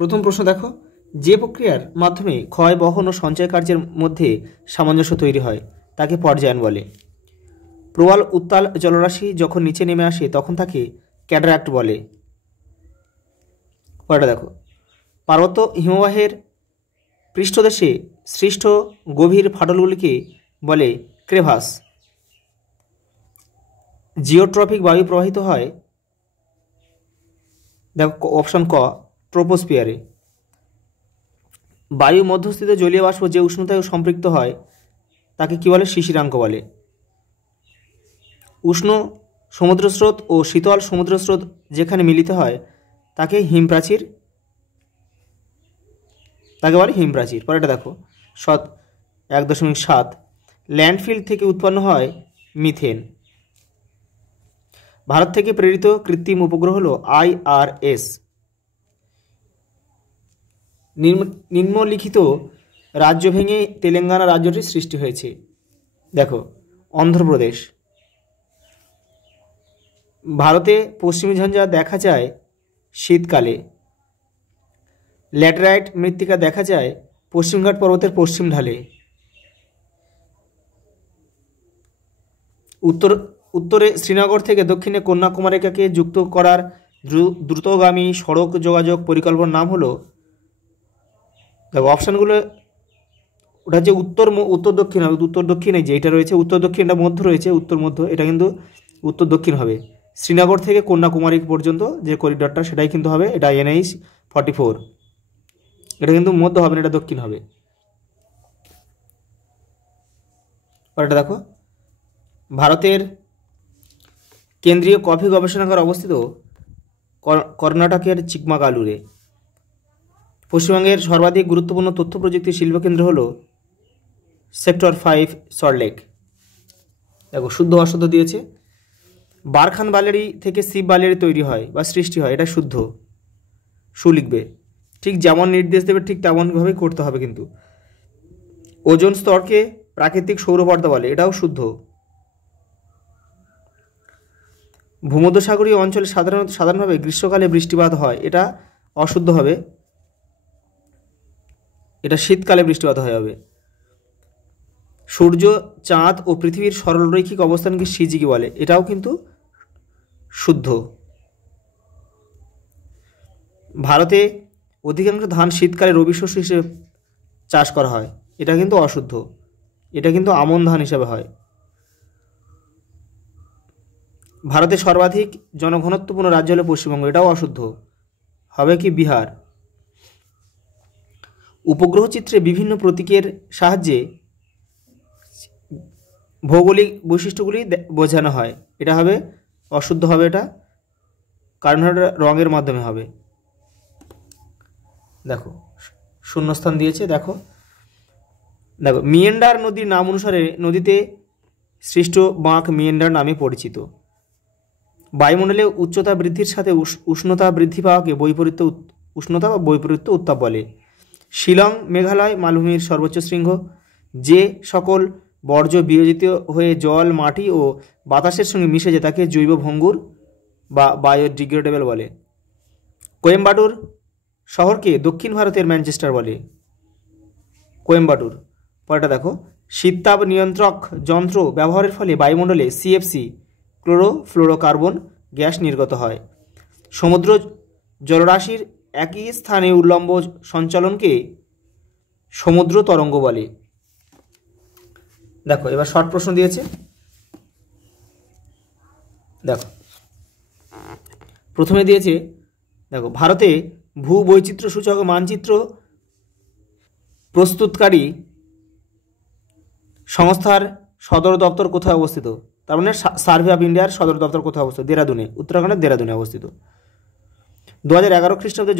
প্রথম প্রশ্ন দেখো, যে প্রক্রিয়ার মাধ্যমে ক্ষয়, বহন ও সঞ্চয় কার্যের মধ্যে সামঞ্জস্য তৈরি হয় তাকে পর্যায়ন বলে। প্রবাল উত্তাল জলরাশি যখন নিচে নেমে আসে তখন তাকে ক্যাটারাক্ট বলে। পরেরটা দেখো, পার্বত্য হিমবাহের পৃষ্ঠদেশে সৃষ্ট গভীর ফাটলগুলিকে বলে ক্রেভাস। জিওট্রপিক বায়ু প্রবাহিত হয়, দেখো অপশন ক, ট্রোপোস্ফিয়ারে। বায়ু মধ্যস্থিত জলীয় বাষ্প যে উষ্ণতায় সম্পৃক্ত হয় তাকে কি বলে? শিশিরাঙ্ক বলে। উষ্ণ সমুদ্রস্রোত ও শীতল সমুদ্রস্রোত যেখানে মিলিত হয় তাকে হিমপ্রাচীর, তাকে বলে হিমপ্রাচীর। পরেরটা দেখো, 1.7, ল্যান্ডফিল থেকে উৎপন্ন হয় মিথেন। ভারত থেকে প্রেরিত কৃত্রিম উপগ্রহ হল IRS। নিম্নলিখিত রাজ্য ভেঙে তেলেঙ্গানা রাজ্যটির সৃষ্টি হয়েছে। দেখো, অন্ধ্রপ্রদেশ। ভারতে পশ্চিমী ঝঞ্ঝা দেখা যায় শীতকালে। ল্যাটেরাইট মৃত্তিকা দেখা যায় পশ্চিমঘাট পর্বতের পশ্চিম ঢালে। উত্তরে শ্রীনগর থেকে দক্ষিণে কন্যাকুমারীকে যুক্ত করার দ্রুতগামী সড়ক যোগাযোগ পরিকল্পনার নাম হলো, দেখো অপশানগুলো, ওটা হচ্ছে উত্তর দক্ষিণ হবে। উত্তর দক্ষিণে যে এটা রয়েছে উত্তর দক্ষিণ, এটা মধ্য রয়েছে উত্তর মধ্য, এটা কিন্তু উত্তর দক্ষিণ হবে। শ্রীনগর থেকে কন্যাকুমারী পর্যন্ত যে করিডরটা সেটাই কিন্তু হবে, এটা NH 44। এটা কিন্তু মধ্য হবে না, এটা দক্ষিণ হবে। এটা দেখো, ভারতের কেন্দ্রীয় কফি গবেষণাগার অবস্থিত কর্ণাটকের চিকমাগালুরে। পশ্চিমবঙ্গের সর্বাধিক গুরুত্বপূর্ণ তথ্য প্রযুক্তি শিল্পকেন্দ্র হল সেক্টর 5 সল্টলেক। দেখো শুদ্ধ অশুদ্ধ দিয়েছে। বারখান বালেরি থেকে শিব বালেরি তৈরি হয় বা সৃষ্টি হয়, এটা শুদ্ধ। লিখবে, ঠিক যেমন নির্দেশ দেবে ঠিক তেমনভাবেই করতে হবে কিন্তু। ওজোন স্তরকে প্রাকৃতিক সৌরপর্দা বলে, এটাও শুদ্ধ। ভূমধ্যসাগরীয় অঞ্চলে সাধারণভাবে গ্রীষ্মকালে বৃষ্টিপাত হয়, এটা অশুদ্ধ হবে, এটা শীতকালে বৃষ্টিপাত হবে। সূর্য, চাঁদ ও পৃথিবীর সরলরৈখিক অবস্থানকে সিজিকি বলে, এটাও কিন্তু শুদ্ধ। ভারতে অধিকাংশ ধান শীতকালে রবি শস্য হিসেবে চাষ করা হয়, এটা কিন্তু অশুদ্ধ, এটা কিন্তু আমন ধান হিসেবে হয়। ভারতের সর্বাধিক জনঘনত্বপূর্ণ রাজ্য হলো পশ্চিমবঙ্গ, এটাও অশুদ্ধ, হবে কি বিহার। উপগ্রহ চিত্রে বিভিন্ন প্রতীকের সাহায্যে ভৌগোলিক বৈশিষ্ট্যগুলি বোঝানো হয়, এটা হবে অশুদ্ধ হবে, এটা কারণ এটা রঙের মাধ্যমে হবে। দেখো শূন্যস্থান দিয়েছে। দেখো মিয়েন্ডার নদীর নাম অনুসারে নদীতে সৃষ্ট বাঁক মিয়েন্ডার নামে পরিচিত। বায়ুমণ্ডলে উচ্চতা বৃদ্ধির সাথে উষ্ণতা বৃদ্ধি পাওয়াকে উষ্ণতা বা বৈপরীত্য উত্তাপ বলে। শিলং মেঘালয় মালভূমির সর্বোচ্চ শৃঙ্গ। যে সকল বর্জ্য বিয়োজিত হয়ে জল, মাটি ও বাতাসের সঙ্গে মিশে যায় তাকে জৈব ভঙ্গুর বা বায়োডিগ্রেডেবল বলে। কোয়েম্বাটুর শহরকে দক্ষিণ ভারতের ম্যানচেস্টার বলে। কোয়েম্বাটুর। পরেরটা দেখো, শীততাপ নিয়ন্ত্রক যন্ত্র ব্যবহারের ফলে বায়ুমণ্ডলে CFC ক্লোরোফ্লোরোকার্বন গ্যাস নির্গত হয়। সমুদ্র জলরাশির একই স্থানে উল্লম্ব সঞ্চালনকে সমুদ্র তরঙ্গ বলে। দেখো এবার শর্ট প্রশ্ন দিয়েছে। দেখো প্রথমে দিয়েছে, দেখো ভারতে ভূবৈচিত্র্য সূচক মানচিত্র প্রস্তুতকারী সংস্থার সদর দপ্তর কোথায় অবস্থিত? তার মানে সার্ভে অফ ইন্ডিয়ার সদর দপ্তর কোথায় অবস্থিত? দেরাদুনে, উত্তরাখণ্ডের দেরাদুনে অবস্থিত। 2011 খ্রিস্টাব্দে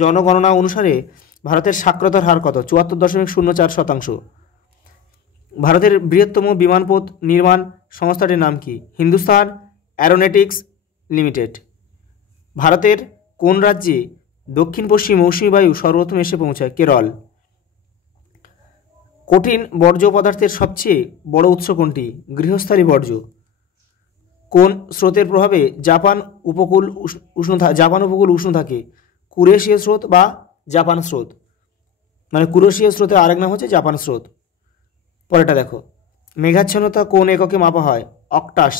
জনগণনা অনুসারে ভারতের সাক্ষরতার হার কত? 74.04%। ভারতের বৃহত্তম বিমানপথ নির্মাণ সংস্থাটির নাম কি? Hindustan Aeronautics limited. ভারতের কোন রাজ্যে দক্ষিণ পশ্চিম মৌসুমী বায়ু সর্বপ্রথম এসে পৌঁছায়? কেরল। কঠিন বর্জ্য পদার্থের সবচেয়ে বড় উৎস কোনটি? গৃহস্থালী বর্জ্য। কোন স্রোতের প্রভাবে জাপান উপকূল উষ্ণ থাকে? কুরেশীয় স্রোত বা জাপান স্রোত, মানে কুরোশিয়া স্রোতের আরেক নাম হচ্ছে জাপান স্রোত। পরেরটা দেখো, মেঘাচ্ছন্নতা কোন এককে মাপা হয়? অক্টাস।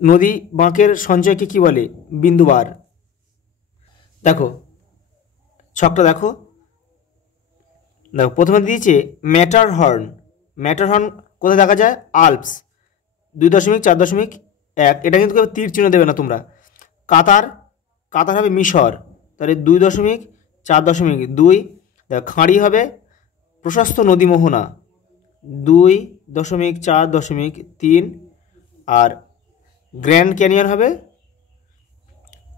নদী বাঁকের সঞ্চয়কে কি বলে? বিন্দুবার। দেখো ছকটা দেখো, দেখো প্রথমে দিয়েছে ম্যাটারহর্ন। ম্যাটারহর্ন কোথায় দেখা যায়? আল্পস। 2.4.1, এটা কিন্তু কেউ তীর চিহ্ন দেবে না তোমরা। কাতার, কাতার হবে মিশর, তাহলে 2.4.2। দেখো খাঁড়ি হবে প্রশস্ত নদী মোহনা, 2.4.3। আর গ্র্যান্ড ক্যানিয়ন হবে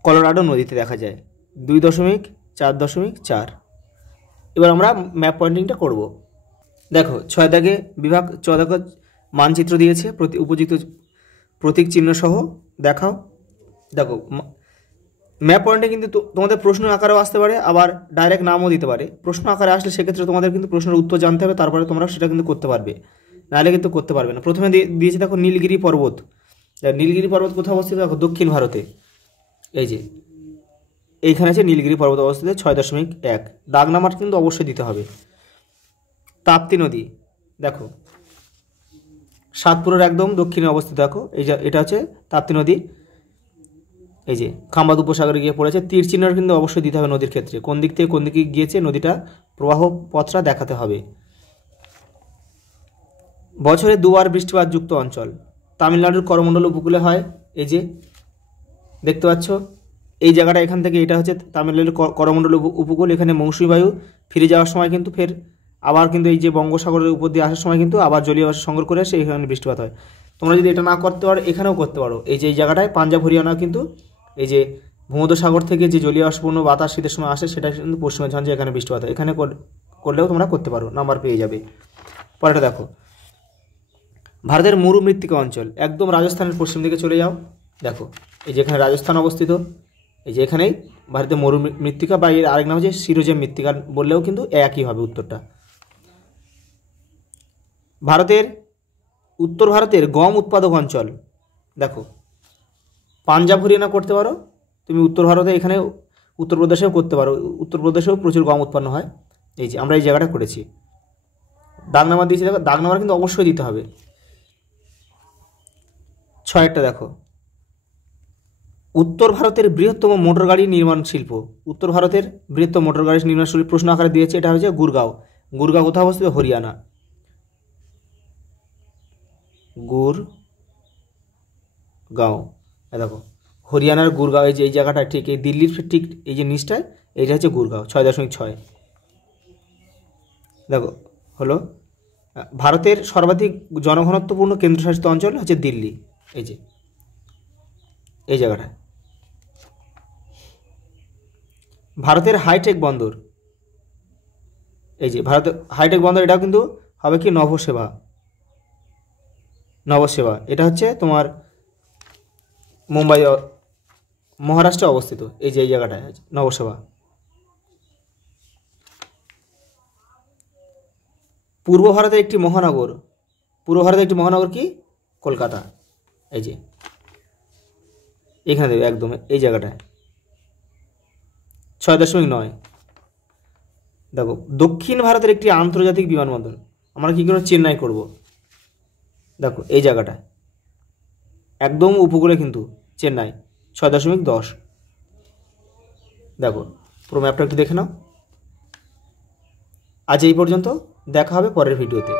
কলোরাডো নদীতে দেখা যায়, 2.4.4। এবার আমরা ম্যাপ পয়েন্টিংটা করব। দেখো 6 দাগে বিভাগ, 6 দাগে মানচিত্র দিয়েছে উপযুক্ত প্রতীক চিহ্ন সহ দেখাও। দেখো ম্যাপ পয়েন্টে কিন্তু তোমাদের প্রশ্ন আকারেও আসতে পারে, আবার ডাইরেক্ট নামও দিতে পারে। প্রশ্ন আকারে আসলে সেক্ষেত্রে তোমাদের কিন্তু প্রশ্নের উত্তর জানতে হবে, তারপরে তোমরা সেটা কিন্তু করতে পারবে, নাহলে কিন্তু করতে পারবে না। প্রথমে দিয়েছে দেখো নীলগিরি পর্বত। নীলগিরি পর্বত কোথায় অবস্থিত? দেখো দক্ষিণ ভারতে, এই যে এইখানে আছে নীলগিরি পর্বত অবস্থিত, 6.1। দাগ নাম্বার কিন্তু অবশ্যই দিতে হবে। তাপ্তি নদী দেখো সাতপুরের একদম দক্ষিণে অবস্থিত। দেখো এই যে এটা হচ্ছে তাপ্তি নদী, এই যে খাম্বাদ উপসাগরে গিয়ে পড়েছে। তীর চিহ্ন কিন্তু অবশ্যই দিতে হবে নদীর ক্ষেত্রে, কোন দিক থেকে কোন দিকে গিয়েছে নদীটা, প্রবাহ পথটা দেখাতে হবে। বছরে 2বার বৃষ্টিপাত যুক্ত অঞ্চল তামিলনাড়ুর করমণ্ডল উপকূলে হয়। এই যে দেখতে পাচ্ছ এই জায়গাটা, এখান থেকে এটা হচ্ছে তামিলনাড়ুর করমণ্ডল উপকূল। এখানে মৌসুমী বায়ু ফিরে যাওয়ার সময় কিন্তু ফের আবার কিন্তু এই যে বঙ্গোসাগরের উপর দিয়ে আসার সময় কিন্তু আবার জলীয় বাষ্প সংগ্রহ করে এসে এখানে বৃষ্টিপাত হয়। তোমরা যদি এটা না করতে পারো এখানেও করতে পারো। এই যে এই জায়গাটায় পাঞ্জাব হরিয়ানা কিন্তু এই যে ভূমধ্যসাগর থেকে যে জলীয় বাষ্পপূর্ণ বাতাস শীতের সময় আসে সেটা কিন্তু পশ্চিমে ঝঞ্ঝে এখানে বৃষ্টিপাত হয়। এখানে করলেও তোমরা করতে পারো, নাম্বার পেয়ে যাবে। পরেটা দেখো, ভারতের মরু মৃত্তিকা অঞ্চল একদম রাজস্থানের পশ্চিম দিকে চলে যাও। দেখো এই যে এখানে রাজস্থান অবস্থিত, এই যে এখানেই ভারতের মরু মৃত্তিকা, বা এর আরেক নাম হচ্ছে সিরোজেম মৃত্তিকা বললেও কিন্তু একই হবে উত্তরটা। ভারতের উত্তর ভারতের গম উৎপাদক অঞ্চল, দেখো পাঞ্জাব হরিয়ানা করতে পারো তুমি, উত্তর ভারতে এখানে উত্তরপ্রদেশেও করতে পারো, উত্তরপ্রদেশেও প্রচুর গম উৎপন্ন হয়। এই যে আমরা এই জায়গাটা করেছি, দাগ নাম্বার দিয়েছি। দেখো দাগ নাম্বার কিন্তু অবশ্যই দিতে হবে। 6টা দেখো, উত্তর ভারতের বৃহত্তম মোটর গাড়ি নির্মাণ শিল্প। উত্তর ভারতের বৃহত্তম মোটর গাড়ি নির্মাণ শিল্প প্রশ্ন আকারে দিয়েছে, এটা হচ্ছে গুরগাঁও। গুরগাঁও কোথাও অবস্থিত? হরিয়ানা। গুরগাঁও, দেখো হরিয়ানার গুরগাঁও, এই যে এই জায়গাটা ঠিক এই দিল্লির ঠিক এই যে নিচটায়, এইটা হচ্ছে গুরগাঁও, 6.6। দেখো হলো ভারতের সর্বাধিক জনঘনত্বপূর্ণ কেন্দ্রশাসিত অঞ্চল হচ্ছে দিল্লি, এই যে এই জায়গাটা। ভারতের হাইটেক বন্দর, এই যে ভারতের হাইটেক বন্দর, এটাও কিন্তু হবে কি নবসেবা। নবসেবা এটা হচ্ছে তোমার মুম্বাই মহারাষ্ট্রে অবস্থিত, এই যে এই জায়গাটায় নবসেবা। পূর্ব ভারতের একটি মহানগর, পূর্ব ভারতের একটি মহানগর কি? কলকাতা, এই যে এখানে দেবে একদম এই জায়গাটায়, 6.9। দেখো দক্ষিণ ভারতের একটি আন্তর্জাতিক বিমানবন্দর, আমরা কী করে চেন্নাই করব। দেখো এই জায়গাটায় একদম উপকূলে কিন্তু চেন্নাই, 6.10। দেখো পুরো ম্যাপটা একটু দেখে নাও। আজ এই পর্যন্ত, দেখা হবে পরের ভিডিওতে।